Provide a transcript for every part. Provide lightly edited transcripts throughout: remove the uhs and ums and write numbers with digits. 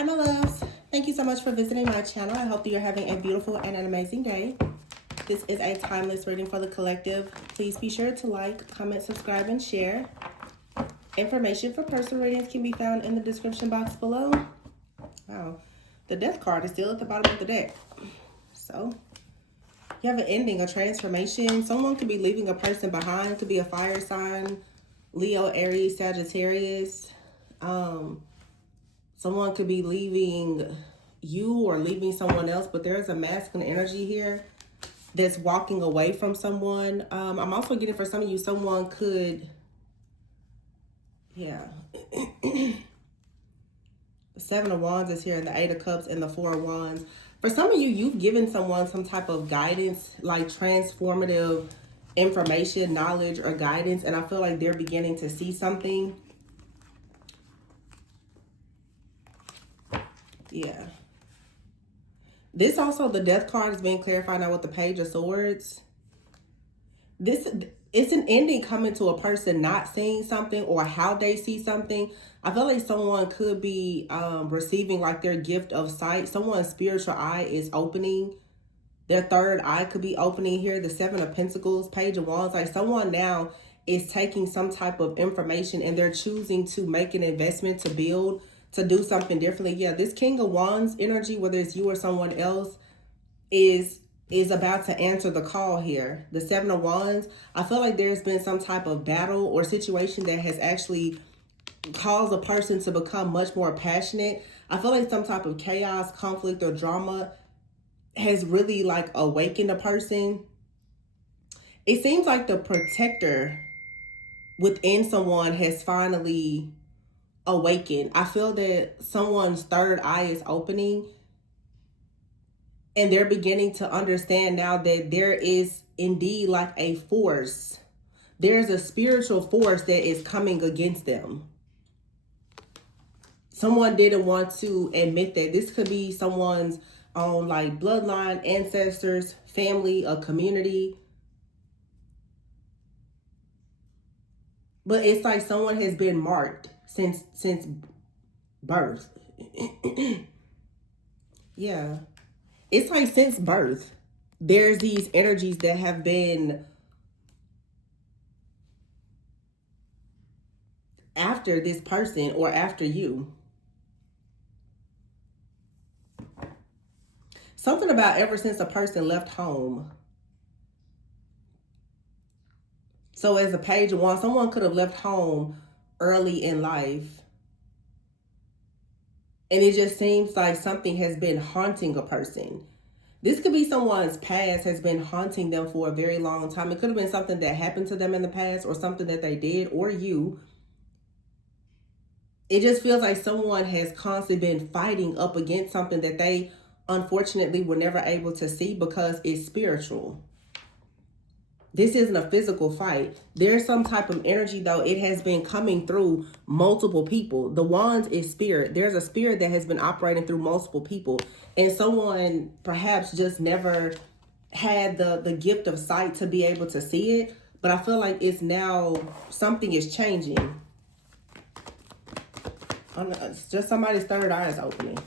Hi, my loves. Thank you so much for visiting my channel. I hope that you're having a beautiful and an amazing day. This is a timeless reading for the collective. Please be sure to like, comment, subscribe, and share. Information for personal readings can be found in the description box below. Wow, the death card is still at the bottom of the deck. So, you have an ending, a transformation. Someone could be leaving a person behind. It could be a fire sign, Leo, Aries, Sagittarius. Someone could be leaving you or leaving someone else, but there's a masculine energy here that's walking away from someone. I'm also getting for some of you, someone could, yeah. The Seven of Wands is here, and the Eight of Cups and the Four of Wands. For some of you, you've given someone some type of guidance, like transformative information, knowledge, or guidance, and I feel like they're beginning to see something. Yeah. This also, the death card is being clarified now with the Page of Swords. It's an ending coming to a person not seeing something or how they see something. I feel like someone could be receiving like their gift of sight. Someone's spiritual eye is opening. Their third eye could be opening here. The Seven of Pentacles, Page of Wands. Like someone now is taking some type of information and they're choosing to make an investment to build, to do something differently. Yeah, this King of Wands energy, whether it's you or someone else, is about to answer the call here. The Seven of Wands, I feel like there's been some type of battle or situation that has actually caused a person to become much more passionate. I feel like some type of chaos, conflict, or drama has really like awakened a person. It seems like the protector within someone has finally awakened. I feel that someone's third eye is opening and they're beginning to understand now that there is indeed like a force. There's a spiritual force that is coming against them. Someone didn't want to admit that. This could be someone's own like bloodline, ancestors, family, a community. But it's like someone has been marked since birth. Yeah. It's like since birth, there's these energies that have been after this person or after you. Something about ever since a person left home. So as a Page of Wands, someone could have left home early in life. And it just seems like something has been haunting a person. This could be someone's past has been haunting them for a very long time. It could have been something that happened to them in the past or something that they did or you. It just feels like someone has constantly been fighting up against something that they unfortunately were never able to see because it's spiritual. This isn't a physical fight. There's some type of energy, though. It has been coming through multiple people. The Wands is spirit. There's a spirit that has been operating through multiple people. And someone perhaps just never had the gift of sight to be able to see it. But I feel like it's now, something is changing. It's just somebody's third eye is opening.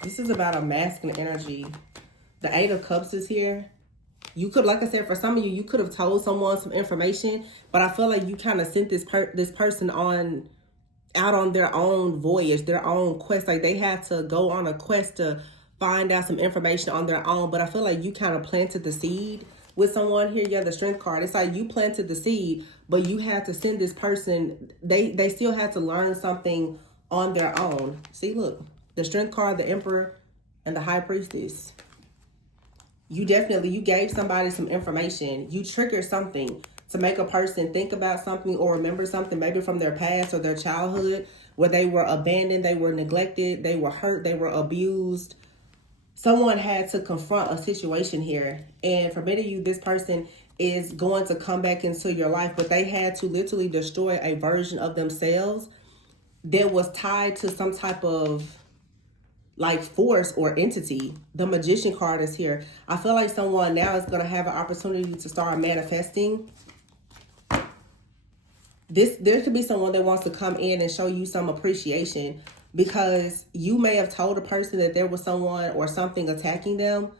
This is about a masculine energy. The Eight of Cups is here. You could, like I said, for some of you, you could have told someone some information, but I feel like you kind of sent this person out on their own voyage, their own quest. Like they had to go on a quest to find out some information on their own. But I feel like you kind of planted the seed with someone here. Yeah, the Strength card. It's like you planted the seed, but you had to send this person. They still had to learn something on their own. See, look. The Strength card, the Emperor, and the High Priestess. You gave somebody some information. You triggered something to make a person think about something or remember something, maybe from their past or their childhood, where they were abandoned, they were neglected, they were hurt, they were abused. Someone had to confront a situation here. And for many of you, this person is going to come back into your life, but they had to literally destroy a version of themselves that was tied to some type of like force or entity. The Magician card is here. I feel like someone now is going to have an opportunity to start manifesting. There could be someone that wants to come in and show you some appreciation, because you may have told a person that there was someone or something attacking them.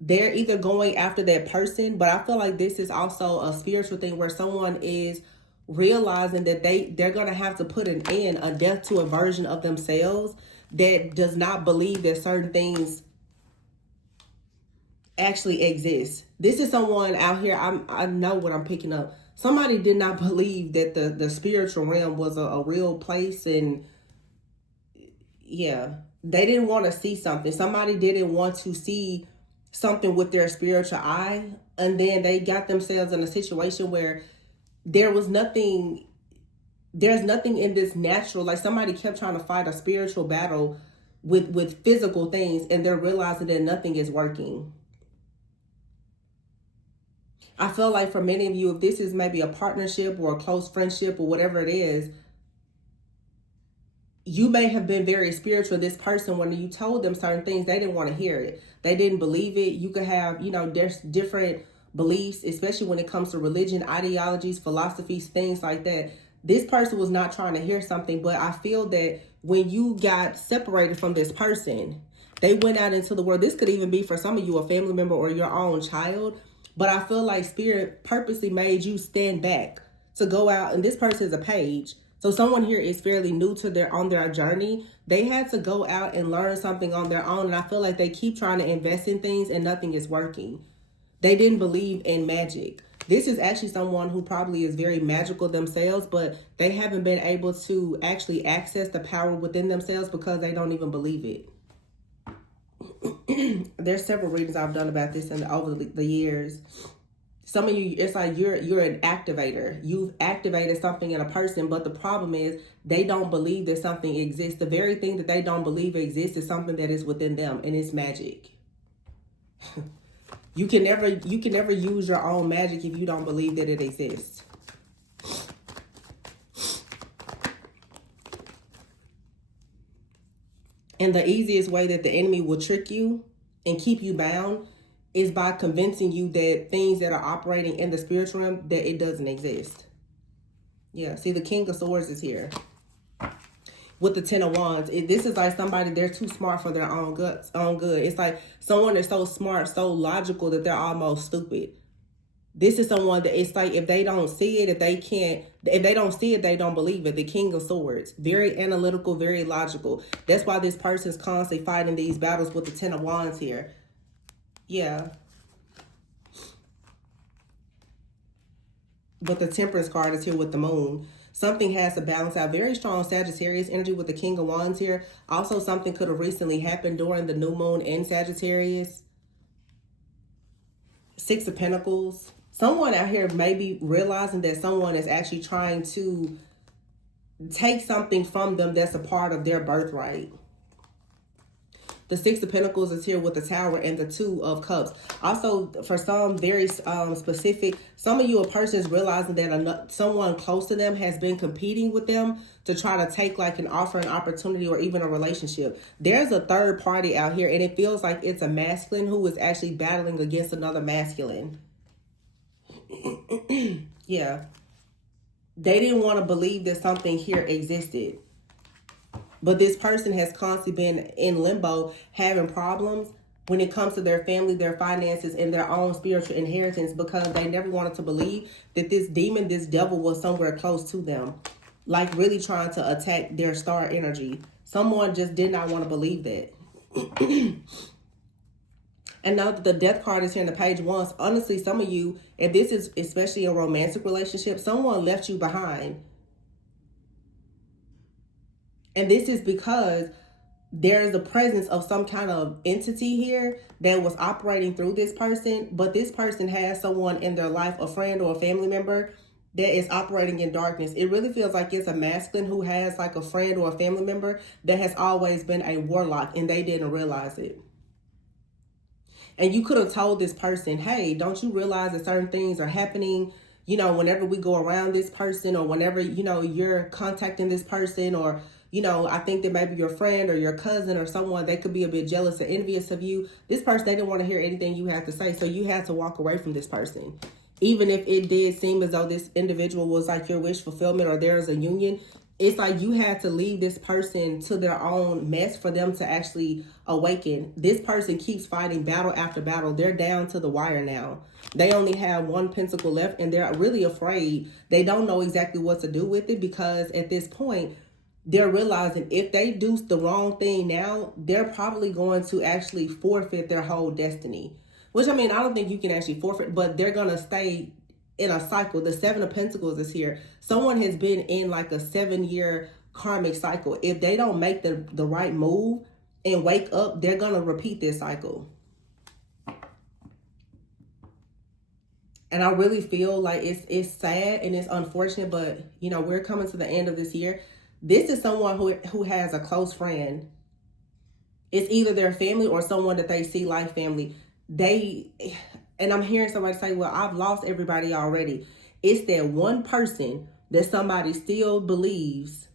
They're either going after that person, but I feel like this is also a spiritual thing where someone is realizing that they're going to have to put an end, a death to a version of themselves that does not believe that certain things actually exist. This is someone out here, I know what I'm picking up. Somebody did not believe that the spiritual realm was a real place, and yeah, they didn't want to see something. Somebody didn't want to see something with their spiritual eye, and then they got themselves in a situation where there's nothing in this natural, like somebody kept trying to fight a spiritual battle with physical things, and they're realizing that nothing is working. I feel like for many of you, if this is maybe a partnership or a close friendship or whatever it is, you may have been very spiritual. This person, when you told them certain things, they didn't want to hear it. They didn't believe it. You could have, there's different beliefs, especially when it comes to religion, ideologies, philosophies, things like that. This person was not trying to hear something, but I feel that when you got separated from this person, they went out into the world. This could even be for some of you, a family member or your own child. But I feel like Spirit purposely made you stand back to go out. And this person is a page. So someone here is fairly new to on their journey. They had to go out and learn something on their own. And I feel like they keep trying to invest in things and nothing is working. They didn't believe in magic. This is actually someone who probably is very magical themselves, but they haven't been able to actually access the power within themselves because they don't even believe it. There's several readings I've done about this over the years. Some of you, it's like you're an activator. You've activated something in a person, but the problem is they don't believe that something exists. The very thing that they don't believe exists is something that is within them, and it's magic. You can never use your own magic if you don't believe that it exists. And the easiest way that the enemy will trick you and keep you bound is by convincing you that things that are operating in the spiritual realm, that it doesn't exist. Yeah, see, the King of Swords is here with the Ten of Wands. This is like somebody, they're too smart for their own good. It's like someone that's so smart, so logical that they're almost stupid. This is someone that it's like if they don't see it, if they don't see it, they don't believe it. The King of Swords, very analytical, very logical. That's why this person's constantly fighting these battles with the Ten of Wands here. Yeah. But the Temperance card is here with the Moon. Something has to balance out. Very strong Sagittarius energy with the King of Wands here. Also, something could have recently happened during the new moon in Sagittarius. Six of Pentacles. Someone out here may be realizing that someone is actually trying to take something from them that's a part of their birthright. The Six of Pentacles is here with the Tower and the Two of Cups. Also, for some very specific, some of you, a person is realizing that someone close to them has been competing with them to try to take like an offer, an opportunity, or even a relationship. There's a third party out here, and it feels like it's a masculine who is actually battling against another masculine. Yeah. They didn't want to believe that something here existed. But this person has constantly been in limbo, having problems when it comes to their family, their finances, and their own spiritual inheritance, because they never wanted to believe that this demon, this devil, was somewhere close to them, like really trying to attack their star energy. Someone just did not want to believe that. And now that the Death card is here in the Page of Wands, honestly, some of you, if this is especially a romantic relationship, someone left you behind. And this is because there is the presence of some kind of entity here that was operating through this person. But this person has someone in their life, a friend or a family member, that is operating in darkness. It really feels like it's a masculine who has like a friend or a family member that has always been a warlock, and they didn't realize it. And you could have told this person, hey, don't you realize that certain things are happening, whenever we go around this person, or whenever, you're contacting this person, or You know, I think that maybe your friend or your cousin or someone, they could be a bit jealous or envious of you. This person, they didn't want to hear anything you had to say. So you had to walk away from this person. Even if it did seem as though this individual was like your wish fulfillment or there's a union, it's like you had to leave this person to their own mess for them to actually awaken. This person keeps fighting battle after battle. They're down to the wire now. They only have one pentacle left and they're really afraid. They don't know exactly what to do with it because at this point, they're realizing if they do the wrong thing now, they're probably going to actually forfeit their whole destiny. Which, I mean, I don't think you can actually forfeit, but they're going to stay in a cycle. The Seven of Pentacles is here. Someone has been in like a 7-year karmic cycle. If they don't make the right move and wake up, they're going to repeat this cycle. And I really feel like it's sad and it's unfortunate, but, you know, we're coming to the end of this year. This is someone who has a close friend. It's either their family or someone that they see like family. And I'm hearing somebody say, well, I've lost everybody already. It's that one person that somebody still believes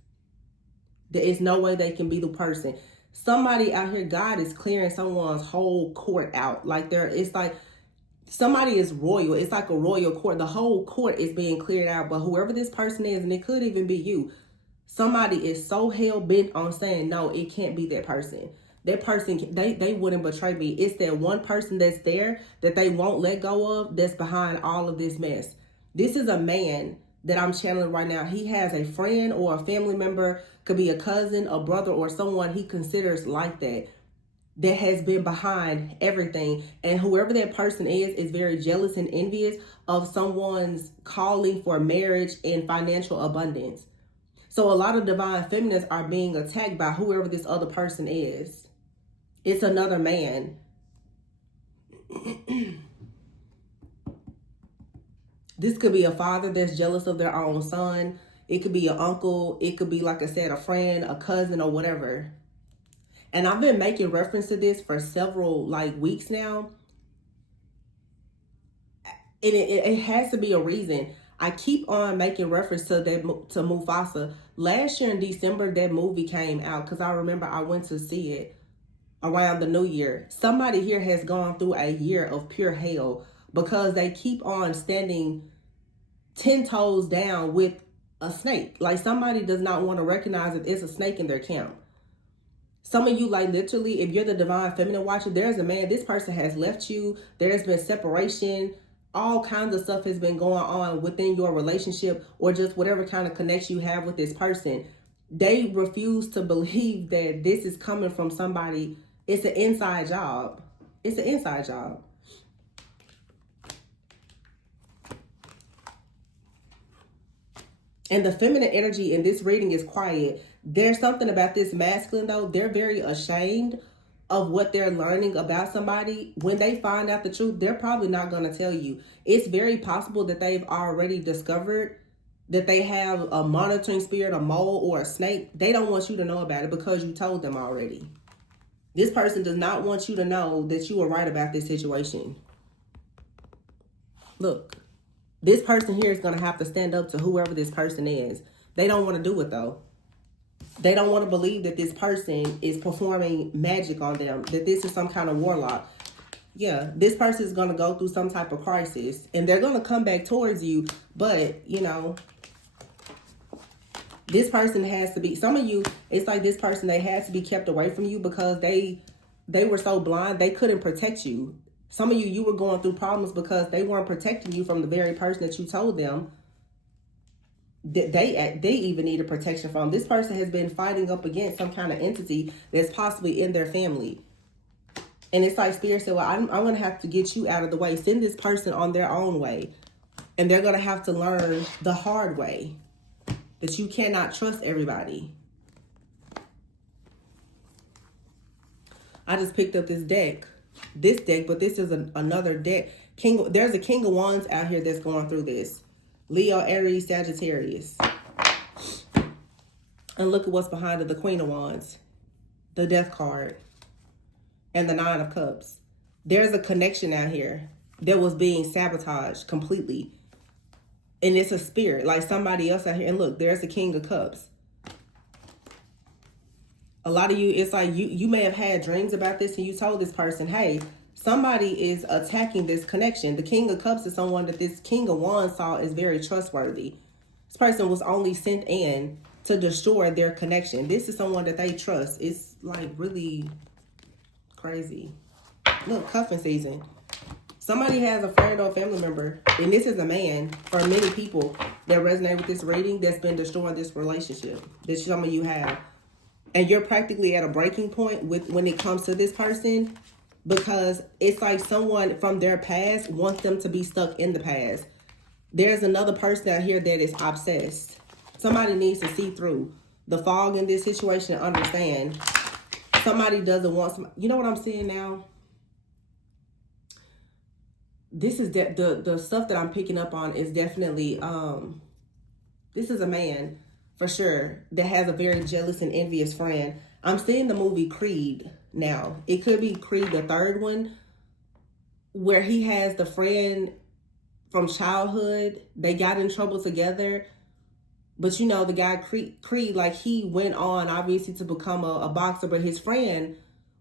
that it's no way they can be the person. Somebody out here, God is clearing someone's whole court out. Like it's like somebody is royal. It's like a royal court. The whole court is being cleared out. But whoever this person is, and it could even be you, somebody is so hell-bent on saying, no, it can't be that person. That person, they wouldn't betray me. It's that one person that's there that they won't let go of that's behind all of this mess. This is a man that I'm channeling right now. He has a friend or a family member, could be a cousin, a brother, or someone he considers like that has been behind everything. And whoever that person is very jealous and envious of someone's calling for marriage and financial abundance. So a lot of divine feminists are being attacked by whoever this other person is. It's another man. This could be a father that's jealous of their own son. It could be an uncle. It could be, like I said, a friend, a cousin, or whatever. And I've been making reference to this for several weeks now. And it has to be a reason. I keep on making reference to Mufasa. Last year in December, that movie came out because I remember I went to see it around the new year. Somebody here has gone through a year of pure hell because they keep on standing 10 toes down with a snake. Like somebody does not want to recognize that it's a snake in their camp. Some of you, literally, if you're the divine feminine watcher, there's a man, this person has left you. There's been separation. All kinds of stuff has been going on within your relationship or just whatever kind of connection you have with this person. They refuse to believe that this is coming from somebody. It's an inside job. It's an inside job. And the feminine energy in this reading is quiet. There's something about this masculine, though. They're very ashamed of what they're learning about somebody. When they find out the truth, they're probably not going to tell you. It's very possible that they've already discovered that they have a monitoring spirit, a mole, or a snake. They don't want you to know about it because you told them already. This person does not want you to know that you were right about this situation. Look, this person here is going to have to stand up to whoever this person is. They don't want to do it, though. They don't want to believe that this person is performing magic on them, that this is some kind of warlock. Yeah, this person is going to go through some type of crisis, and they're going to come back towards you, but, you know, this person has to be, some of you, it's like this person, they had to be kept away from you because they were so blind, they couldn't protect you. Some of you, you were going through problems because they weren't protecting you from the very person that you told them that they even needed protection from. This person has been fighting up against some kind of entity that's possibly in their family. And it's like Spirit said, well, I'm going to have to get you out of the way. Send this person on their own way. And they're going to have to learn the hard way that you cannot trust everybody. I just picked up this deck, but this is another deck. There's a King of Wands out here that's going through this. Leo, Aries, Sagittarius. And look at what's behind it, the Queen of Wands, the Death card, and the Nine of Cups. There's a connection out here that was being sabotaged completely. And it's a spirit, like somebody else out here. And look, there's the King of Cups. A lot of you, it's like you may have had dreams about this and you told this person, hey, somebody is attacking this connection. The King of Cups is someone that this King of Wands saw is very trustworthy. This person was only sent in to destroy their connection. This is someone that they trust. It's like really crazy. Look, cuffing season. Somebody has a friend or family member, and this is a man, for many people that resonate with this reading, that's been destroying this relationship that some of you have. And you're practically at a breaking point with when it comes to this person, because it's like someone from their past wants them to be stuck in the past. There's another person out here that is obsessed. Somebody needs to see through the fog in this situation and understand. Somebody doesn't want some. You know what I'm seeing now? This is the stuff that I'm picking up on is definitely this is a man for sure that has a very jealous and envious friend. I'm seeing the movie Creed now. It could be Creed, the third one, where he has the friend from childhood. They got in trouble together. But you know, the guy Creed, like he went on obviously to become a boxer, but his friend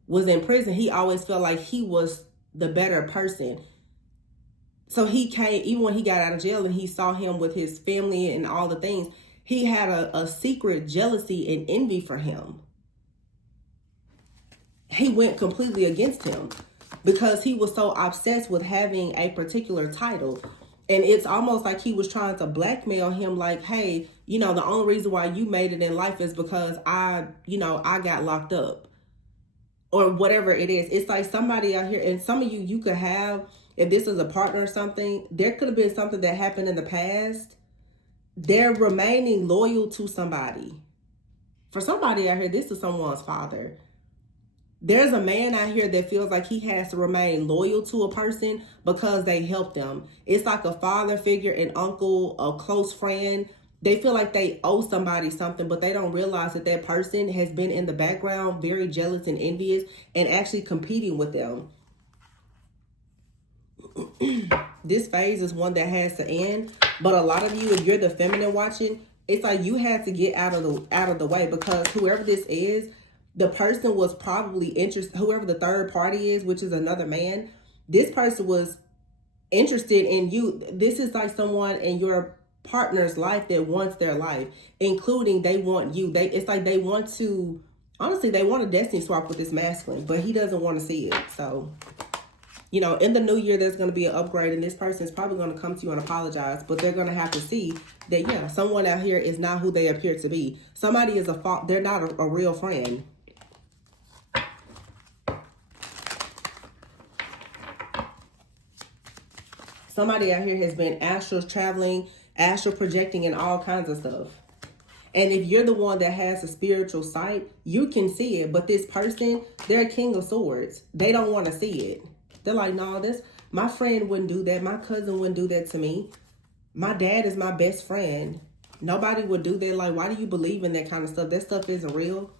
was in prison. He always felt like he was the better person. So he came, even when he got out of jail and he saw him with his family and all the things, he had a secret jealousy and envy for him. He went completely against him because he was so obsessed with having a particular title. And it's almost like he was trying to blackmail him like, hey, you know, the only reason why you made it in life is because I got locked up. Or whatever it is. It's like somebody out here, and some of you could have, if this is a partner or something, there could have been something that happened in the past. They're remaining loyal to somebody. For somebody out here, this is someone's father. There's a man out here that feels like he has to remain loyal to a person because they helped them. It's like a father figure, an uncle, a close friend. They feel like they owe somebody something, but they don't realize that that person has been in the background, very jealous and envious, and actually competing with them. This phase is one that has to end, but a lot of you, if you're the feminine watching, it's like you had to get out of the way, because whoever this is, the person was probably interested. Whoever the third party is, which is another man, this person was interested in you. This is like someone in your partner's life that wants their life, including they want you. It's like they want to, honestly, they want a destiny swap with this masculine, but he doesn't want to see it. So, you know, in the new year, there's going to be an upgrade, and this person is probably going to come to you and apologize, but they're going to have to see that, yeah, someone out here is not who they appear to be. Somebody is they're not a real friend. Somebody out here has been astral traveling, astral projecting, and all kinds of stuff. And if you're the one that has a spiritual sight, you can see it. But this person, they're a King of Swords. They don't want to see it. They're like, no, my friend wouldn't do that. My cousin wouldn't do that to me. My dad is my best friend. Nobody would do that. Like, why do you believe in that kind of stuff? That stuff isn't real.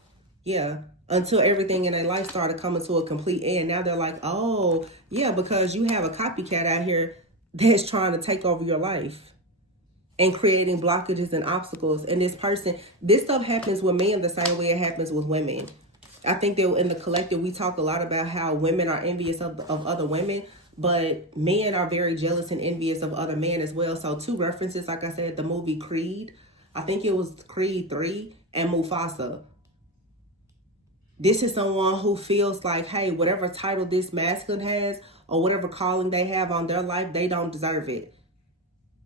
Yeah. Until everything in their life started coming to a complete end. Now they're like, oh, yeah, because you have a copycat out here that's trying to take over your life and creating blockages and obstacles. And this stuff happens with men the same way it happens with women. I think that in the collective, we talk a lot about how women are envious of other women, but men are very jealous and envious of other men as well. So 2 references, like I said, the movie Creed, I think it was Creed 3, and Mufasa. This is someone who feels like, hey, whatever title this masculine has or whatever calling they have on their life, they don't deserve it.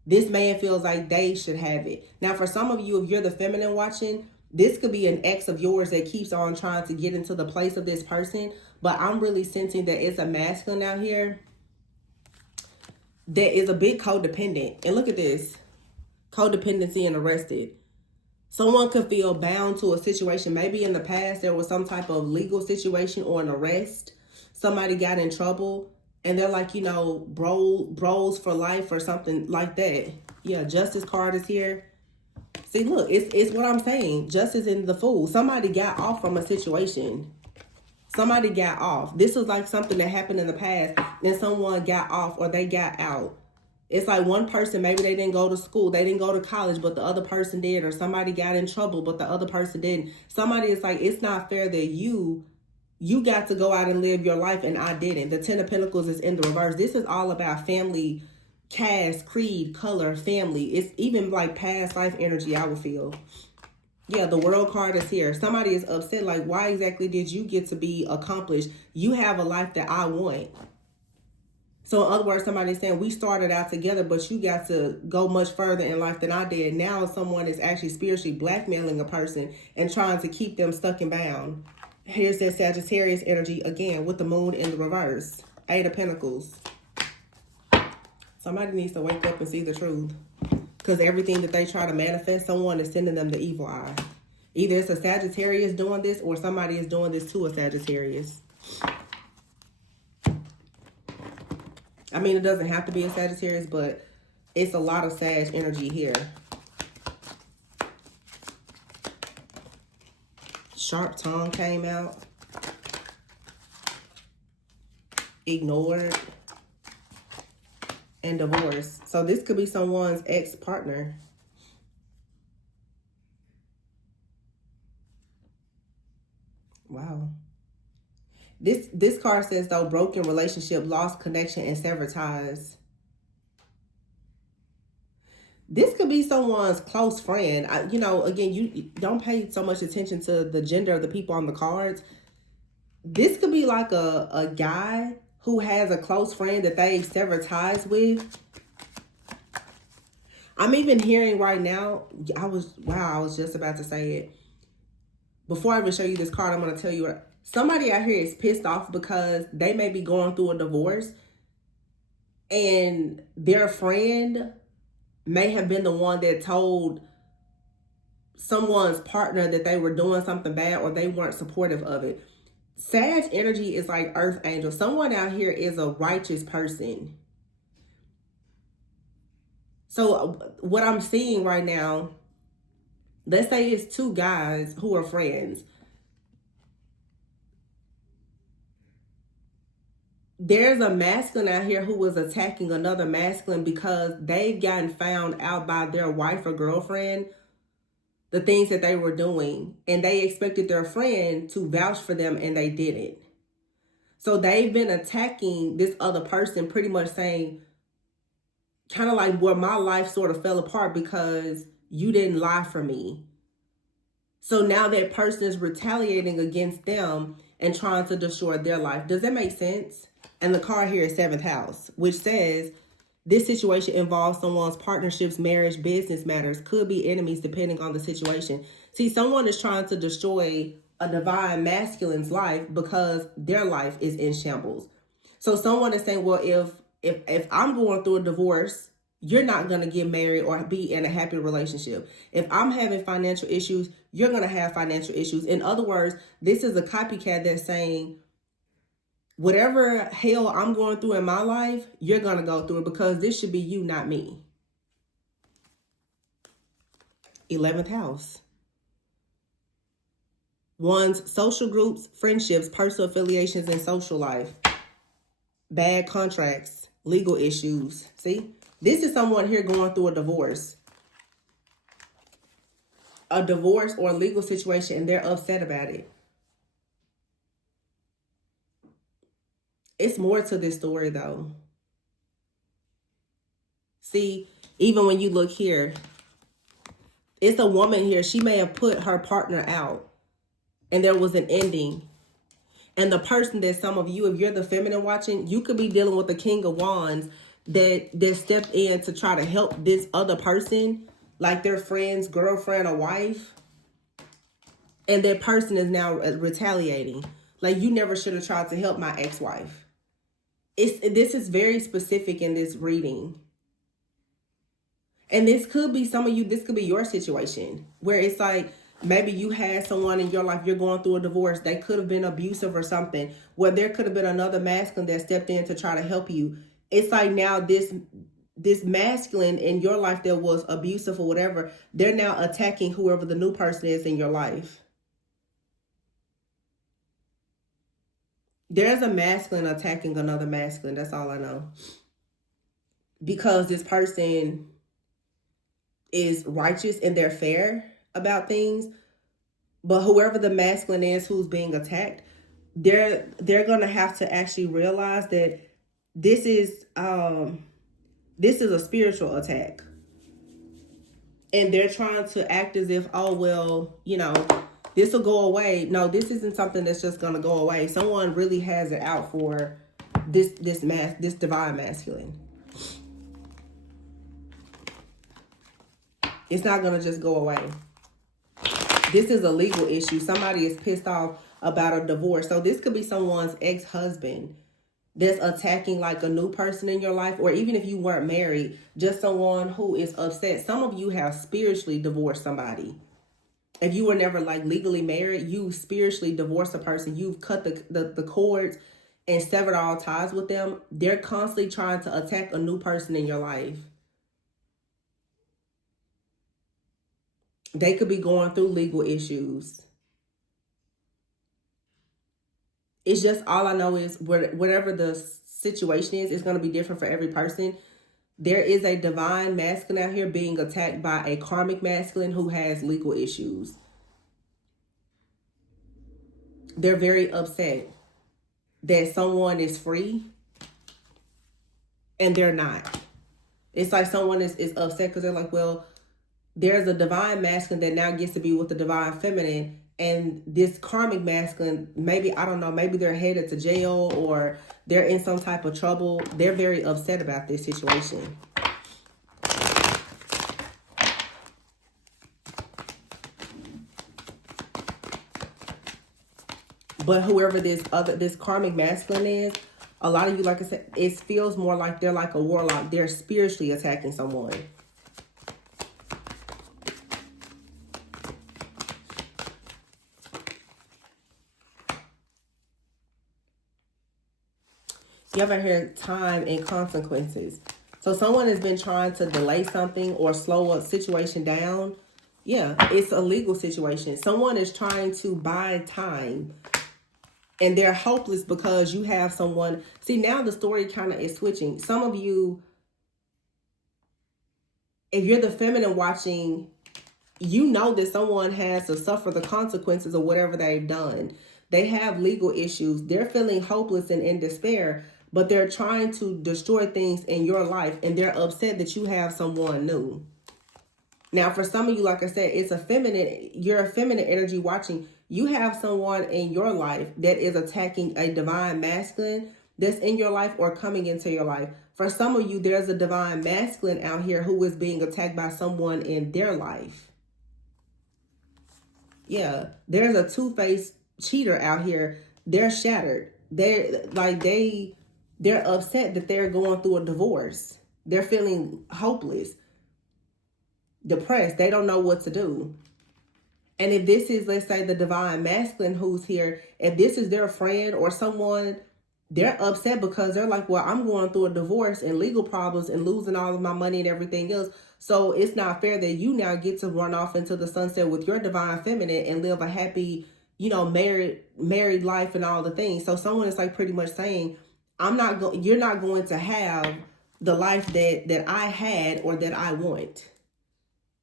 This man feels like they should have it. Now, for some of you, if you're the feminine watching, this could be an ex of yours that keeps on trying to get into the place of this person. But I'm really sensing that it's a masculine out here that is a bit codependent. And look at this. Codependency and arrested. Someone could feel bound to a situation. Maybe in the past there was some type of legal situation or an arrest. Somebody got in trouble and they're like, you know, bros for life or something like that. Yeah, justice card is here. See, look, it's what I'm saying. Justice in the Fool. Somebody got off from a situation. Somebody got off. This was like something that happened in the past and someone got off or they got out. It's like one person, maybe they didn't go to school, they didn't go to college, but the other person did, or somebody got in trouble, but the other person didn't. Somebody is like, it's not fair that you got to go out and live your life and I didn't. The Ten of Pentacles is in the reverse. This is all about family, caste, creed, color, family. It's even like past life energy, I would feel. Yeah, the World card is here. Somebody is upset, like, why exactly did you get to be accomplished? You have a life that I want. So in other words, somebody's saying, we started out together, but you got to go much further in life than I did. Now someone is actually spiritually blackmailing a person and trying to keep them stuck and bound. Here's that Sagittarius energy again with the moon in the reverse. Eight of Pentacles. Somebody needs to wake up and see the truth. Because everything that they try to manifest, someone is sending them the evil eye. Either it's a Sagittarius doing this or somebody is doing this to a Sagittarius. I mean, it doesn't have to be a Sagittarius, but it's a lot of Sag energy here. Sharp tongue came out. Ignored. And divorce. So this could be someone's ex-partner. Wow. This card says, though, broken relationship, lost connection, and severed ties. This could be someone's close friend. You know, again, you don't pay so much attention to the gender of the people on the cards. This could be like a guy who has a close friend that they sever ties with. I'm even hearing right now, I was just about to say it. Before I even show you this card, I'm going to tell you, somebody out here is pissed off because they may be going through a divorce and their friend may have been the one that told someone's partner that they were doing something bad or they weren't supportive of it. Sag energy is like earth angel. Someone out here is a righteous person. So what I'm seeing right now, let's say it's two guys who are friends. There's a masculine out here who was attacking another masculine because they've gotten found out by their wife or girlfriend the things that they were doing. And they expected their friend to vouch for them and they didn't. So they've been attacking this other person, pretty much saying, kind of like where my life sort of fell apart because you didn't lie for me. So now that person is retaliating against them and trying to destroy their life. Does that make sense? And the card here is 7th house, which says this situation involves someone's partnerships, marriage, business matters, could be enemies depending on the situation. See, someone is trying to destroy a divine masculine's life because their life is in shambles. So someone is saying, well, if I'm going through a divorce, you're not going to get married or be in a happy relationship. If I'm having financial issues, you're going to have financial issues. In other words, this is a copycat that's saying, whatever hell I'm going through in my life, you're going to go through it because this should be you, not me. 11th house. One's social groups, friendships, personal affiliations, and social life. Bad contracts, legal issues. See, this is someone here going through a divorce. A divorce or a legal situation, and they're upset about it. It's more to this story, though. See, even when you look here, it's a woman here. She may have put her partner out, and there was an ending. And the person that some of you, if you're the feminine watching, you could be dealing with the King of Wands that stepped in to try to help this other person, like their friend's girlfriend or wife. And that person is now retaliating. Like, you never should have tried to help my ex-wife. This is very specific in this reading. And this could be some of you, this could be your situation where it's like, maybe you had someone in your life, you're going through a divorce. They could have been abusive or something, where there could have been another masculine that stepped in to try to help you. It's like now this masculine in your life that was abusive or whatever, they're now attacking whoever the new person is in your life. There's a masculine attacking another masculine. That's all I know. because this person is righteous and they're fair about things. But whoever the masculine is who's being attacked, they're gonna have to actually realize that this is a spiritual attack. And they're trying to act as if, oh well, this will go away. No, this isn't something that's just gonna go away. Someone really has it out for this divine masculine. It's not gonna just go away. This is a legal issue. Somebody is pissed off about a divorce. So this could be someone's ex-husband that's attacking like a new person in your life, or even if you weren't married, just someone who is upset. Some of you have spiritually divorced somebody. If you were never like legally married, you spiritually divorced a person. You've cut the cords and severed all ties with them. They're constantly trying to attack a new person in your life. They could be going through legal issues. It's just, all I know is whatever the situation is, it's going to be different for every person. There is a divine masculine out here being attacked by a karmic masculine who has legal issues. They're very upset that someone is free and they're not. It's like someone is upset because they're like, well, there's a divine masculine that now gets to be with the divine feminine, and this karmic masculine, maybe, I don't know, maybe they're headed to jail or they're in some type of trouble. They're very upset about this situation. But whoever this karmic masculine is, a lot of you, like I said, it feels more like they're like a warlock. They're spiritually attacking someone. You ever hear time and consequences? So someone has been trying to delay something or slow a situation down. Yeah, it's a legal situation. Someone is trying to buy time. And they're hopeless because you have someone. See, now the story kind of is switching. Some of you, if you're the feminine watching, you know that someone has to suffer the consequences of whatever they've done. They have legal issues. They're feeling hopeless and in despair, but they're trying to destroy things in your life, and they're upset that you have someone new. Now, for some of you, like I said, you're a feminine energy watching. You have someone in your life that is attacking a divine masculine that's in your life or coming into your life. For some of you, there's a divine masculine out here who is being attacked by someone in their life. Yeah, there's a two-faced cheater out here. They're shattered. They're upset that they're going through a divorce. They're feeling hopeless, depressed. They don't know what to do. And if this is, let's say, the divine masculine who's here, if this is their friend or someone, they're upset because they're like, well, I'm going through a divorce and legal problems and losing all of my money and everything else. So it's not fair that you now get to run off into the sunset with your divine feminine and live a happy, married life and all the things. So someone is like pretty much saying, you're not going to have the life that I had or that I want.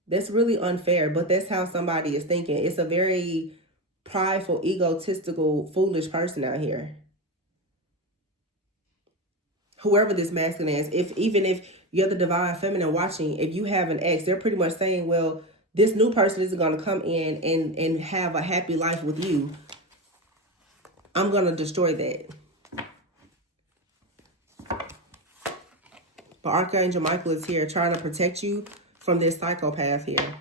That's really unfair, but that's how somebody is thinking. It's a very prideful, egotistical, foolish person out here. Whoever this masculine is, even if you're the divine feminine watching, if you have an ex, they're pretty much saying, well, this new person isn't going to come in and have a happy life with you. I'm going to destroy that. But Archangel Michael is here trying to protect you from this psychopath here.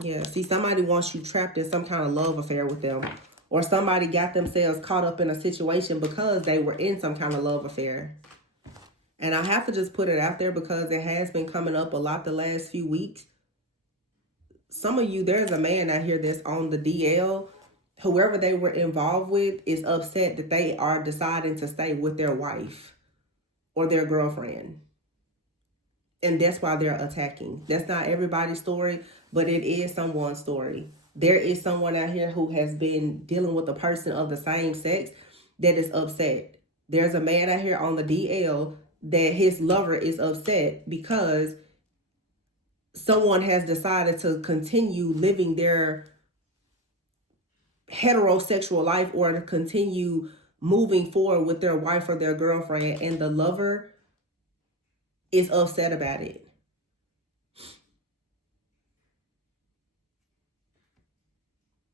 Yeah, see, somebody wants you trapped in some kind of love affair with them. Or somebody got themselves caught up in a situation because they were in some kind of love affair. And I have to just put it out there because it has been coming up a lot the last few weeks. Some of you, there's a man out here that's on the DL. Whoever they were involved with is upset that they are deciding to stay with their wife or their girlfriend. And that's why they're attacking. That's not everybody's story, but it is someone's story. There is someone out here who has been dealing with a person of the same sex that is upset There's a man out here on the DL that his lover is upset because someone has decided to continue living their heterosexual life or to continue moving forward with their wife or their girlfriend, and the lover is upset about it.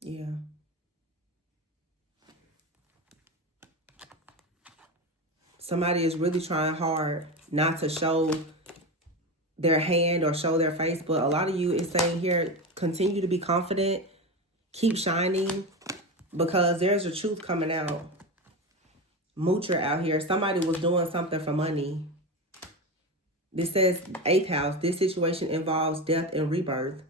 Yeah. Somebody is really trying hard not to show their hand or show their face, but a lot of you is saying here, continue to be confident, keep shining, because there's a truth coming out. Moocher out here. Somebody was doing something for money. This says 8th house. This situation involves death and rebirth.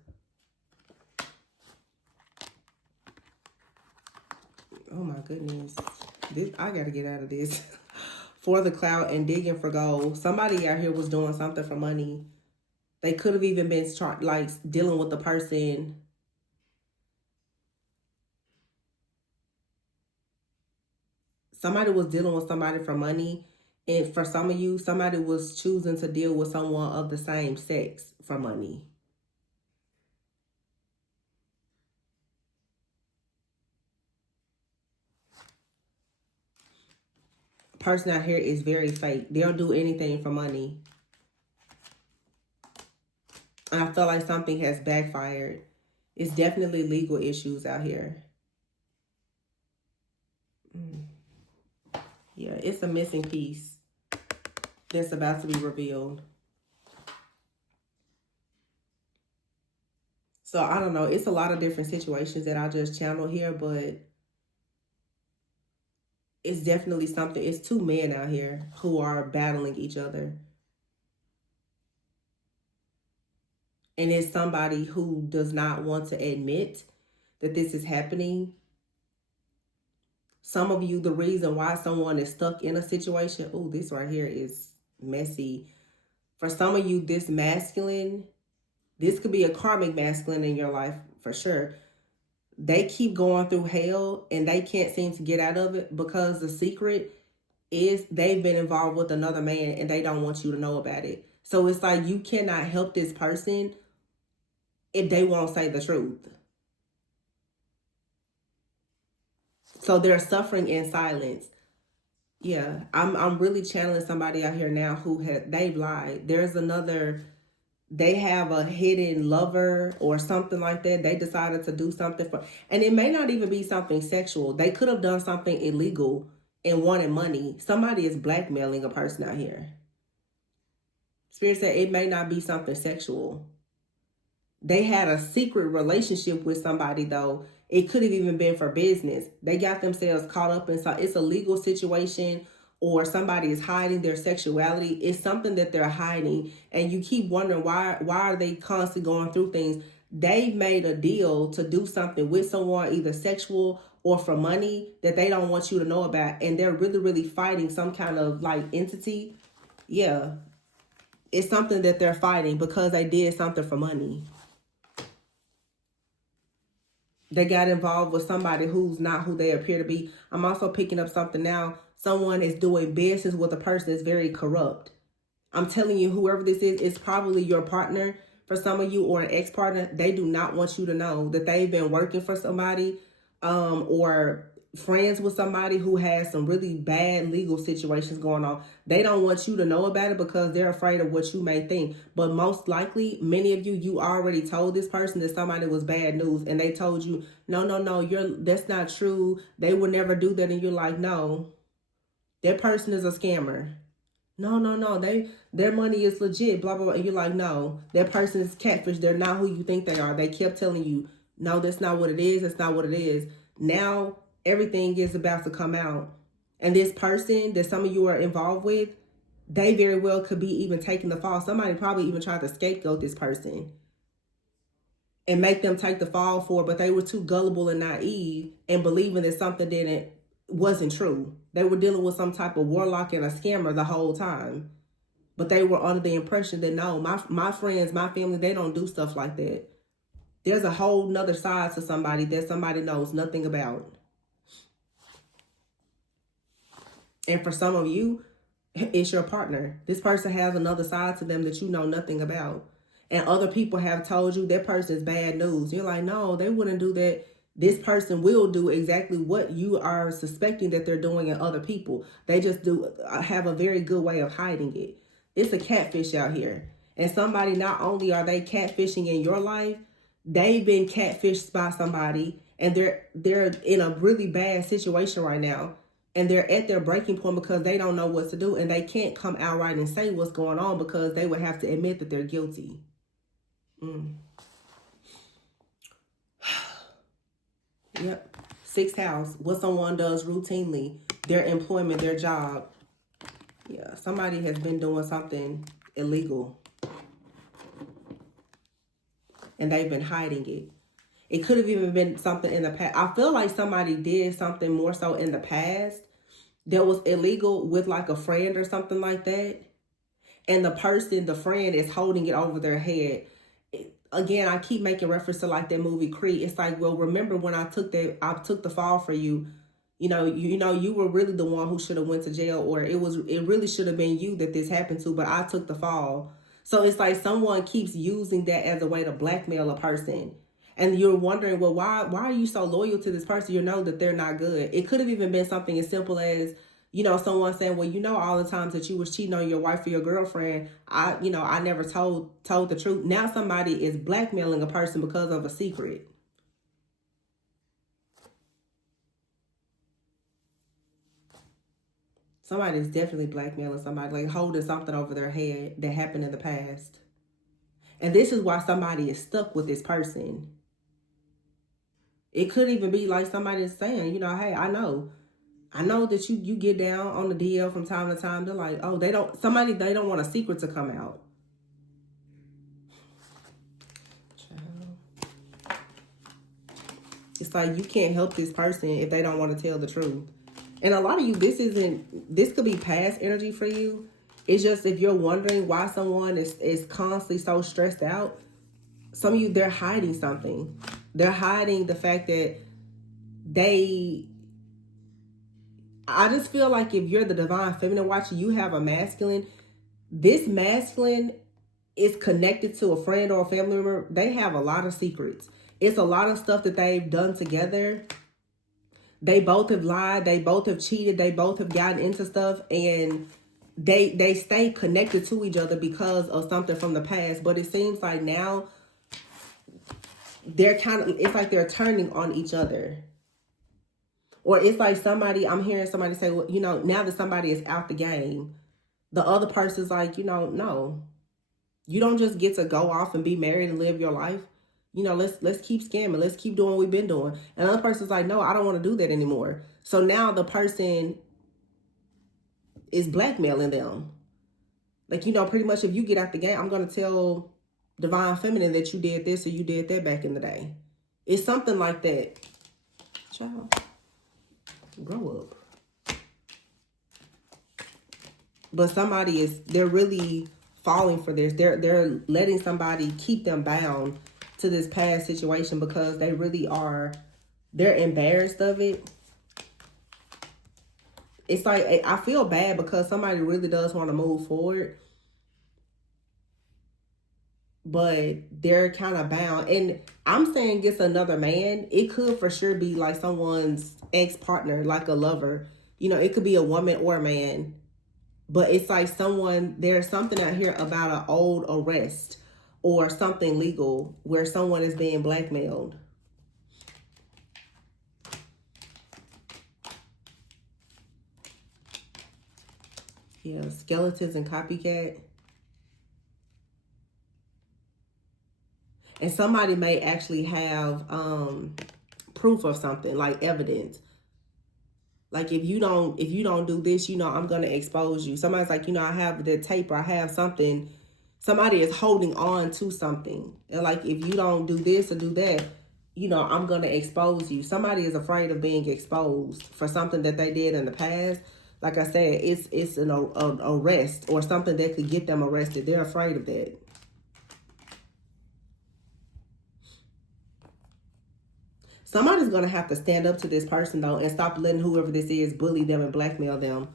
Oh my goodness. I gotta get out of this. For the clout and digging for gold. Somebody out here was doing something for money. They could have even been like dealing with the person. Somebody was dealing with somebody for money. And for some of you, somebody was choosing to deal with someone of the same sex for money. Person out here is very fake. They'll do anything for money. And I feel like something has backfired. It's definitely legal issues out here. Yeah, it's a missing piece that's about to be revealed. So I don't know. It's a lot of different situations that I just channeled here, but it's definitely something. It's two men out here who are battling each other. And it's somebody who does not want to admit that this is happening. Some of you, the reason why someone is stuck in a situation, oh, this right here is messy. For some of you, this masculine, this could be a karmic masculine in your life for sure. They keep going through hell and they can't seem to get out of it because the secret is they've been involved with another man and they don't want you to know about it. So it's like you cannot help this person if they won't say the truth. So they're suffering in silence. Yeah, I'm really channeling somebody out here now who they've lied. There's another, they have a hidden lover or something like that. They decided to do something for, and it may not even be something sexual. They could have done something illegal and wanted money. Somebody is blackmailing a person out here. Spirit said it may not be something sexual. They had a secret relationship with somebody though. It could have even been for business. They got themselves caught up in some, it's a legal situation, or somebody is hiding their sexuality. It's something that they're hiding. And you keep wondering why are they constantly going through things? They've made a deal to do something with someone, either sexual or for money, that they don't want you to know about. And they're really, really fighting some kind of like entity. Yeah. It's something that they're fighting because they did something for money. They got involved with somebody who's not who they appear to be. I'm also picking up something now. Someone is doing business with a person that's very corrupt. I'm telling you, whoever this is, it's probably your partner for some of you, or an ex-partner. They do not want you to know that they've been working for somebody or friends with somebody who has some really bad legal situations going on. They don't want you to know about it because they're afraid of what you may think. But most likely, many of you already told this person that somebody was bad news, and they told you, no, that's not true. They would never do that. And you're like, no, that person is a scammer. No, their money is legit, blah, blah, blah. And you're like, no, that person is catfish. They're not who you think they are. They kept telling you, no, that's not what it is. That's not what it is. Now, everything is about to come out. And this person that some of you are involved with, they very well could be even taking the fall. Somebody probably even tried to scapegoat this person and make them take the fall for it, but they were too gullible and naive and believing that something wasn't true. They were dealing with some type of warlock and a scammer the whole time. But they were under the impression that no, my friends, my family, they don't do stuff like that. There's a whole nother side to somebody that somebody knows nothing about. And for some of you, it's your partner. This person has another side to them that you know nothing about. And other people have told you that person's bad news. You're like, no, they wouldn't do that. This person will do exactly what you are suspecting that they're doing in other people. They just have a very good way of hiding it. It's a catfish out here. And somebody, not only are they catfishing in your life, they've been catfished by somebody, and they're in a really bad situation right now. And they're at their breaking point because they don't know what to do, and they can't come outright and say what's going on because they would have to admit that they're guilty. Yep. 6th house. What someone does routinely. Their employment, their job. Yeah. Somebody has been doing something illegal. And they've been hiding it. It could have even been something in the past. I feel like somebody did something more so in the past that was illegal with like a friend or something like that. And the friend is holding it over their head. Again, I keep making reference to like that movie Creed. It's like, well, remember when I took the fall for you. You were really the one who should have went to jail, or it really should have been you that this happened to, but I took the fall. So it's like someone keeps using that as a way to blackmail a person. And you're wondering, well, why are you so loyal to this person? You know that they're not good. It could have even been something as simple as, someone saying, well, all the times that you was cheating on your wife or your girlfriend, I never told the truth. Now somebody is blackmailing a person because of a secret. Somebody is definitely blackmailing somebody, like holding something over their head that happened in the past. And this is why somebody is stuck with this person. It could even be like somebody is saying, hey, I know that you get down on the DL from time to time. They're like, oh, they don't want a secret to come out. It's like you can't help this person if they don't want to tell the truth. And a lot of you, this could be past energy for you. It's just if you're wondering why someone is constantly so stressed out, some of you, they're hiding something. They're hiding the fact that I just feel like if you're the divine feminine watcher, you have a masculine. This masculine is connected to a friend or a family member. They have a lot of secrets. It's a lot of stuff that they've done together. They both have lied. They both have cheated. They both have gotten into stuff, and they stay connected to each other because of something from the past. But it seems like now it's like they're turning on each other. Or it's like I'm hearing somebody say, well, now that somebody is out the game, the other person's like, no, you don't just get to go off and be married and live your life. Let's keep scamming. Let's keep doing what we've been doing. And the other person's like, no, I don't want to do that anymore. So now the person is blackmailing them. Like, pretty much if you get out the game, I'm going to tell divine feminine that you did this or you did that back in the day. It's something like that. Child, grow up. But they're really falling for this. They're letting somebody keep them bound to this past situation because they really are, they're embarrassed of it. It's like, I feel bad because somebody really does want to move forward, but they're kind of bound. And I'm saying it's another man. It could for sure be like someone's ex-partner, like a lover. It could be a woman or a man. But it's like there's something out here about an old arrest or something legal where someone is being blackmailed. Yeah, skeletons and copycat. And somebody may actually have proof of something, like evidence. Like if you don't do this, I'm going to expose you. Somebody's like, I have the tape or I have something. Somebody is holding on to something. And like, if you don't do this or do that, I'm going to expose you. Somebody is afraid of being exposed for something that they did in the past. Like I said, it's an arrest or something that could get them arrested. They're afraid of that. Somebody's going to have to stand up to this person, though, and stop letting whoever this is bully them and blackmail them.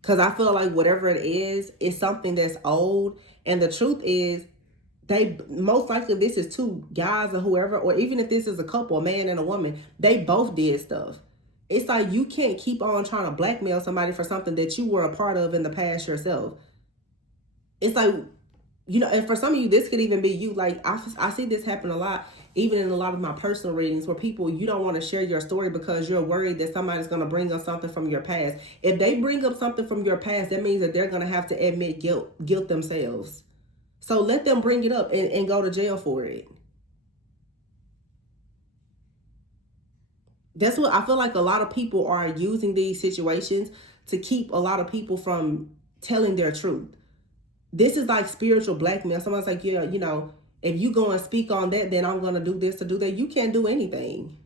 Because I feel like whatever it is something that's old. And the truth is, they most likely, this is two guys or whoever, or even if this is a couple, a man and a woman, they both did stuff. It's like you can't keep on trying to blackmail somebody for something that you were a part of in the past yourself. It's like, you know, and for some of you, this could even be you. Like, I see this happen a lot, even in a lot of my personal readings, where people, you don't want to share your story because you're worried that somebody's going to bring up something from your past. If they bring up something from your past, that means that they're going to have to admit guilt themselves. So let them bring it up and go to jail for it. That's what I feel like. A lot of people are using these situations to keep a lot of people from telling their truth. This is like spiritual blackmail. Someone's like, yeah, you know, if you go and speak on that, then I'm going to do this to do that. You can't do anything.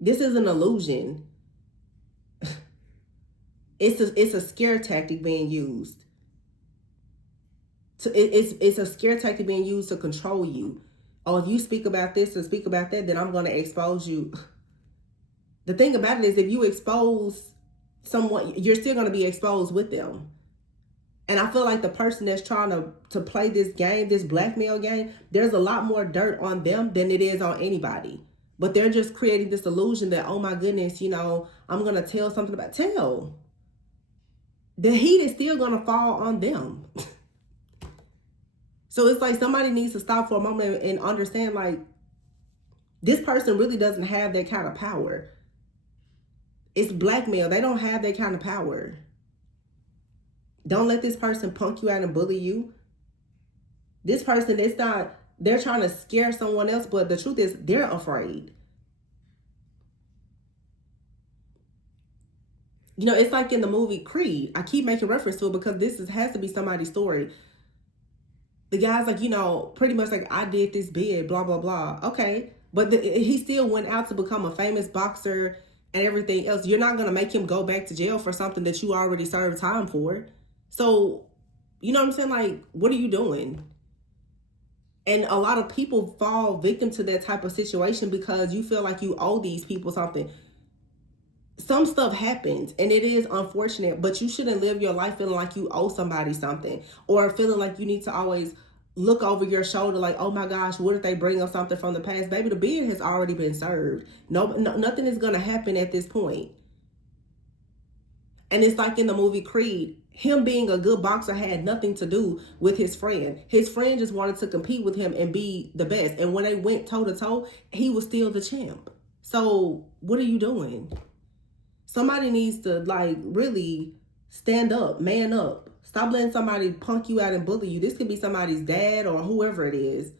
This is an illusion. It's a scare tactic being used. It's a scare tactic being used to control you. Oh, if you speak about this and speak about that, then I'm going to expose you. The thing about it is, if you expose someone, you're still going to be exposed with them. And I feel like the person that's trying to play this game, this blackmail game, there's a lot more dirt on them than it is on anybody. But they're just creating this illusion that, oh my goodness, you know, I'm going to tell something about, tell. The heat is still going to fall on them. So it's like somebody needs to stop for a moment and understand, like, this person really doesn't have that kind of power. It's blackmail. They don't have that kind of power. Don't let this person punk you out and bully you. This person, they're trying to scare someone else, but the truth is they're afraid. You know, it's like in the movie Creed. I keep making reference to it because has to be somebody's story. The guy's like, you know, pretty much like, I did this bid, blah, blah, blah. Okay. But he still went out to become a famous boxer and everything else. You're not going to make him go back to jail for something that you already served time for. So, you know what I'm saying? Like, what are you doing? And a lot of people fall victim to that type of situation because you feel like you owe these people something. Some stuff happens and it is unfortunate, but you shouldn't live your life feeling like you owe somebody something, or feeling like you need to always look over your shoulder like, oh my gosh, what if they bring up something from the past? Baby, the bid has already been served. No, nothing is going to happen at this point. And it's like in the movie Creed, him being a good boxer had nothing to do with his friend. His friend just wanted to compete with him and be the best. And when they went toe to toe, he was still the champ. So what are you doing? Somebody needs to, like, really stand up, man up. Stop letting somebody punk you out and bully you. This could be somebody's dad or whoever it is.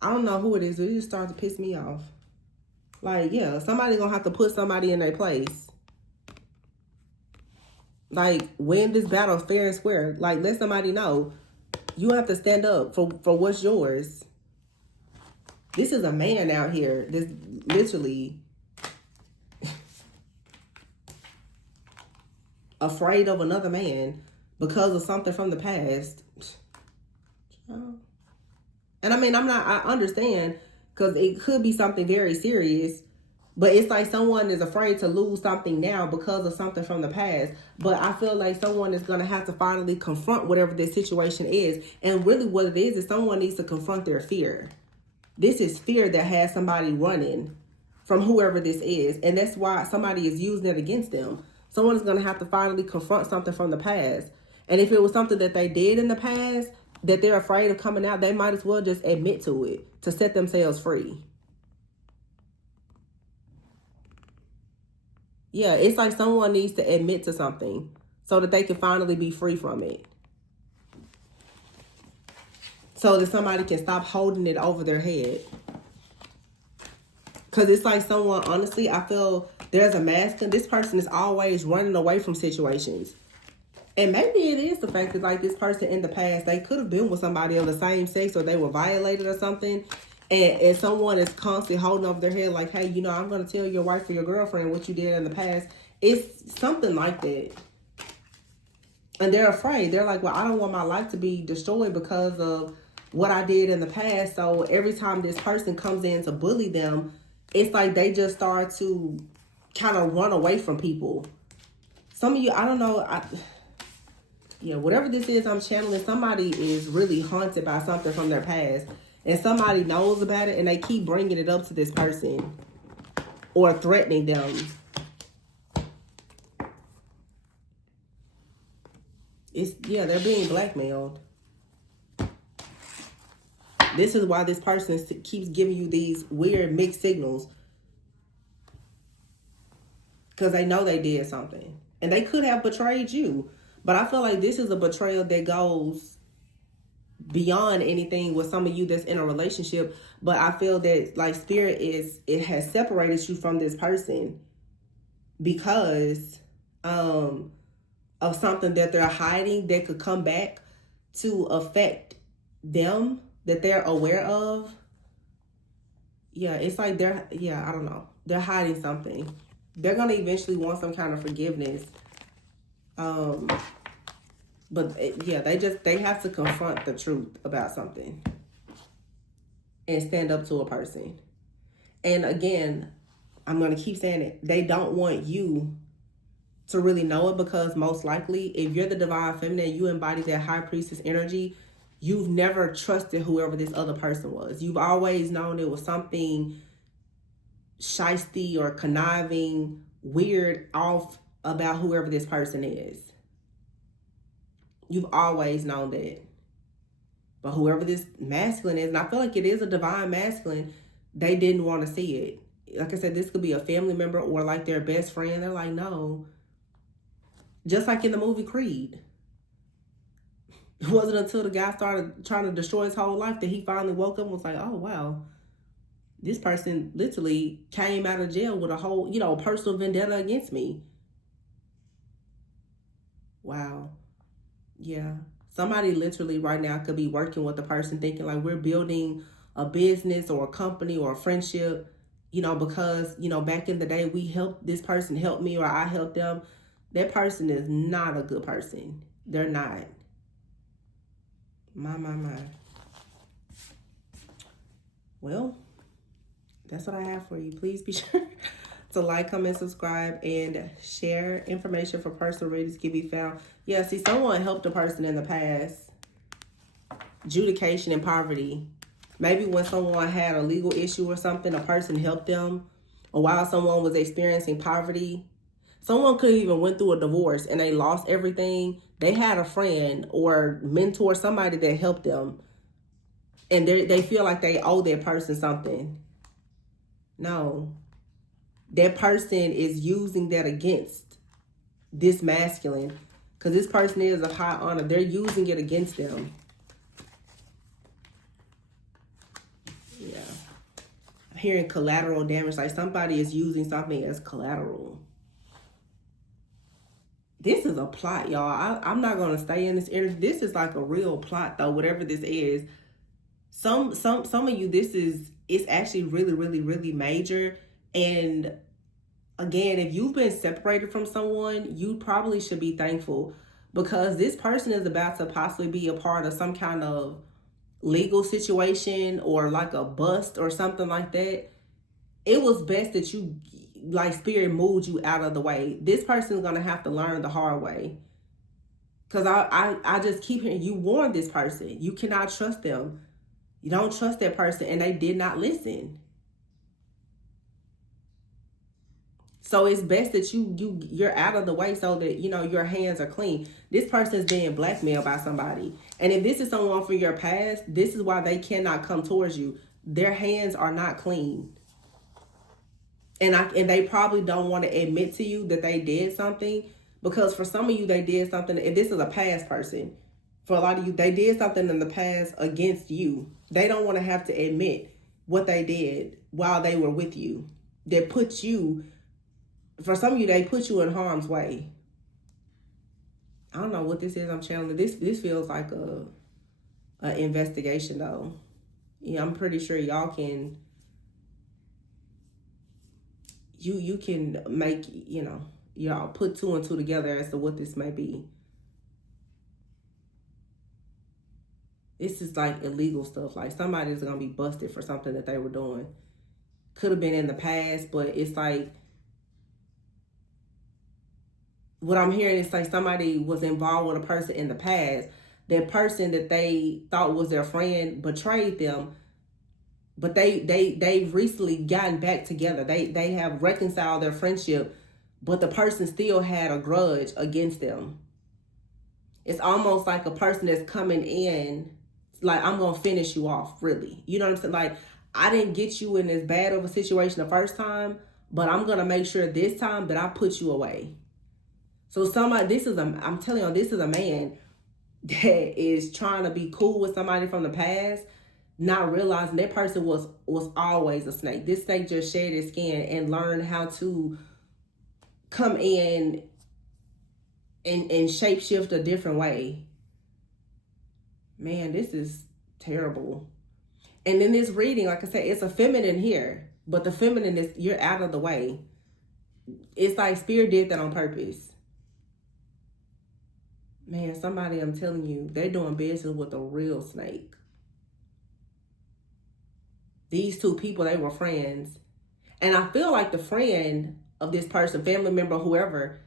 I don't know who it is, but it just starts to piss me off. Like, yeah, somebody's going to have to put somebody in their place. Like, win this battle fair and square. Like, let somebody know. You have to stand up for what's yours. This is a man out here that's literally afraid of another man because of something from the past. And I mean, I understand, because it could be something very serious, but it's like someone is afraid to lose something now because of something from the past. But I feel like someone is going to have to finally confront whatever this situation is. And really what it is someone needs to confront their fear. This is fear that has somebody running from whoever this is. And that's why somebody is using it against them. Someone is going to have to finally confront something from the past. And if it was something that they did in the past that they're afraid of coming out, they might as well just admit to it to set themselves free. Yeah, it's like someone needs to admit to something so that they can finally be free from it. So that somebody can stop holding it over their head. Because it's like someone, honestly, I feel there's a masculine. This person is always running away from situations. And maybe it is the fact that, like, this person in the past, they could have been with somebody of the same sex, or they were violated or something. And someone is constantly holding over their head like, hey, you know, I'm going to tell your wife or your girlfriend what you did in the past. It's something like that. And they're afraid. They're like, well, I don't want my life to be destroyed because of what I did in the past. So every time this person comes in to bully them, it's like they just start to kind of run away from people. Some of you, I don't know, yeah, whatever this is I'm channeling, somebody is really haunted by something from their past. And somebody knows about it and they keep bringing it up to this person or threatening them. Yeah, they're being blackmailed. This is why this person keeps giving you these weird mixed signals. Because they know they did something. And they could have betrayed you. But I feel like this is a betrayal that goes beyond anything with some of you that's in a relationship. But I feel that like spirit it has separated you from this person because of something that they're hiding that could come back to affect them that they're aware of. Yeah, it's like I don't know. They're hiding something. They're going to eventually want some kind of forgiveness. But they have to confront the truth about something and stand up to a person. And again, I'm going to keep saying it. They don't want you to really know it because most likely, if you're the divine feminine, you embody that high priestess energy, you've never trusted whoever this other person was. You've always known it was something shysty or conniving, weird, off about whoever this person is. You've always known that. But whoever this masculine is, and I feel like it is a divine masculine, they didn't want to see it. Like I said, this could be a family member or like their best friend. They're like, no. Just like in the movie Creed. It wasn't until the guy started trying to destroy his whole life that he finally woke up and was like, oh, wow. This person literally came out of jail with a whole, personal vendetta against me. Wow. Yeah. Somebody literally right now could be working with a person thinking like we're building a business or a company or a friendship, because, back in the day this person helped me or I helped them. That person is not a good person. They're not. My. Well, that's what I have for you. Please be sure to like, comment, subscribe, and share. Information for personal readings can be found. Yeah, see, someone helped a person in the past. Adjudication and poverty. Maybe when someone had a legal issue or something, a person helped them. Or while someone was experiencing poverty. Someone could even went through a divorce and they lost everything. They had a friend or mentor, somebody that helped them. And they feel like they owe that person something. No. That person is using that against this masculine. Because this person is of high honor. They're using it against them. Yeah. I'm hearing collateral damage. Like somebody is using something as collateral. This is a plot, y'all. I'm not going to stay in this energy. This is like a real plot, though, whatever this is. Some of you, it's actually really, really, really major. And again, if you've been separated from someone, you probably should be thankful because this person is about to possibly be a part of some kind of legal situation or like a bust or something like that. It was best that you, like spirit moved you out of the way. This person is going to have to learn the hard way. Because I just keep hearing, you warned this person. You cannot trust them. You don't trust that person. And they did not listen. So it's best that you're out of the way so that, your hands are clean. This person is being blackmailed by somebody. And if this is someone from your past, this is why they cannot come towards you. Their hands are not clean. And they probably don't want to admit to you that they did something, because for some of you, they did something. And this is a past person. For a lot of you, they did something in the past against you. They don't want to have to admit what they did while they were with you. That put you, for some of you, they put you in harm's way. I don't know what this is I'm channeling. This feels like a investigation, though. Yeah, I'm pretty sure y'all can. You can make, y'all put two and two together as to what this may be. This is like illegal stuff. Like somebody's gonna be busted for something that they were doing. Could have been in the past, but it's like what I'm hearing is like somebody was involved with a person in the past. That person that they thought was their friend betrayed them, but they've recently gotten back together. They have reconciled their friendship, but the person still had a grudge against them. It's almost like a person that's coming in, like, I'm gonna finish you off, really. You know what I'm saying? Like, I didn't get you in as bad of a situation the first time, but I'm gonna make sure this time that I put you away. So somebody, I'm telling you, this is a man that is trying to be cool with somebody from the past, not realizing that person was always a snake. This snake just shed its skin and learned how to come in and shapeshift a different way. Man, this is terrible. And in this reading, like I said, it's a feminine here, but the feminine is, you're out of the way. It's like Spirit did that on purpose. Man, somebody, I'm telling you, they're doing business with a real snake. These two people, they were friends. And I feel like the friend of this person, family member, whoever,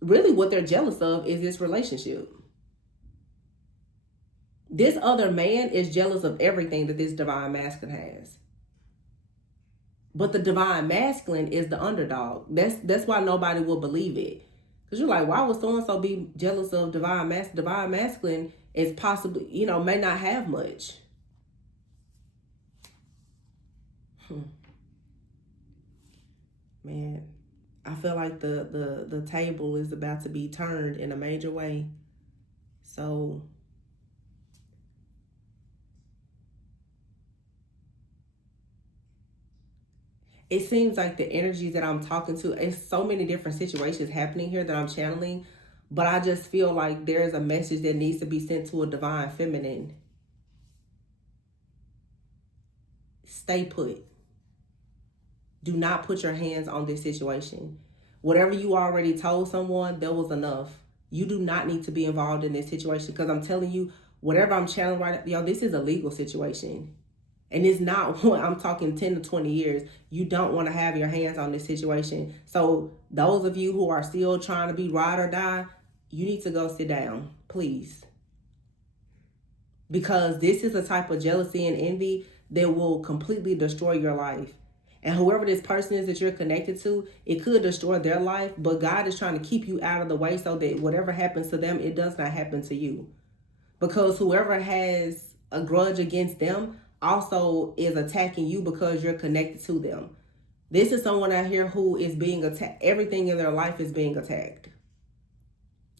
really what they're jealous of is this relationship. This other man is jealous of everything that this divine masculine has. But the divine masculine is the underdog. That's why nobody will believe it. Because you're like, why would so-and-so be jealous of divine masculine? Divine masculine is possibly, may not have much. Man, I feel like the table is about to be turned in a major way. So it seems like the energies that I'm talking to, it's so many different situations happening here that I'm channeling, but I just feel like there's a message that needs to be sent to a divine feminine. Stay put. Do not put your hands on this situation. Whatever you already told someone, that was enough. You do not need to be involved in this situation, because I'm telling you, whatever I'm channeling right now, this is a legal situation. And it's not what I'm talking 10 to 20 years. You don't want to have your hands on this situation. So those of you who are still trying to be ride or die, you need to go sit down, please. Because this is a type of jealousy and envy that will completely destroy your life. And whoever this person is that you're connected to, it could destroy their life, but God is trying to keep you out of the way so that whatever happens to them, it does not happen to you. Because whoever has a grudge against them also is attacking you because you're connected to them. This is someone out here who is being attacked. Everything in their life is being attacked,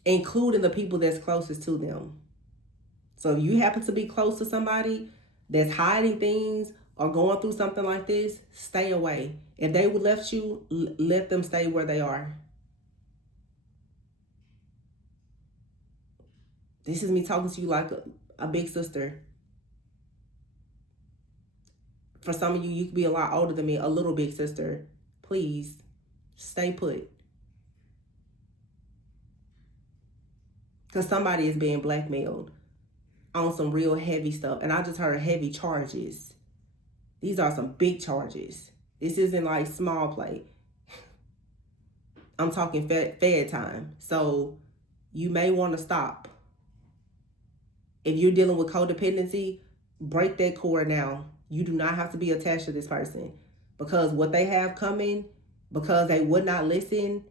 including the people that's closest to them. So if you happen to be close to somebody that's hiding things or going through something like this, stay away. If they would left you, let them stay where they are. This is me talking to you like a big sister. For some of you, you could be a lot older than me, a little big sister. Please, stay put. Because somebody is being blackmailed on some real heavy stuff. And I just heard heavy charges. These are some big charges. This isn't like small play. I'm talking fed time. So you may want to stop. If you're dealing with codependency, break that cord now. You do not have to be attached to this person, because what they have coming, because they would not listen.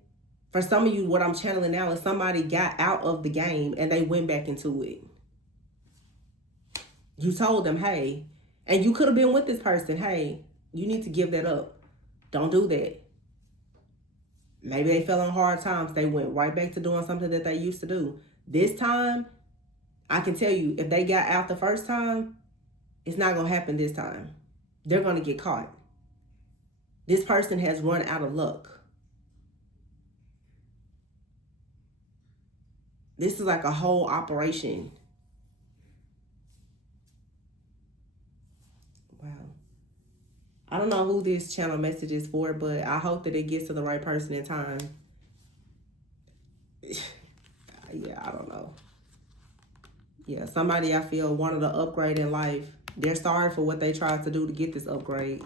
For some of you, what I'm channeling now is somebody got out of the game and they went back into it. You told them, hey, and you could have been with this person. Hey, you need to give that up. Don't do that. Maybe they fell on hard times. They went right back to doing something that they used to do. This time, I can tell you, if they got out the first time, it's not going to happen this time. They're going to get caught. This person has run out of luck. This is like a whole operation. Wow. I don't know who this channel message is for, but I hope that it gets to the right person in time. Yeah, I don't know. Yeah, somebody I feel wanted to upgrade in life. They're sorry for what they tried to do to get this upgrade.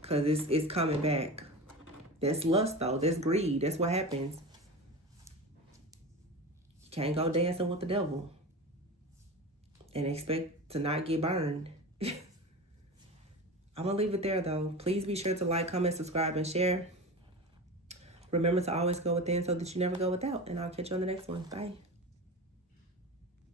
Because it's coming back. That's lust, though. That's greed. That's what happens. You can't go dancing with the devil and expect to not get burned. I'm going to leave it there, though. Please be sure to like, comment, subscribe, and share. Remember to always go within so that you never go without. And I'll catch you on the next one. Bye.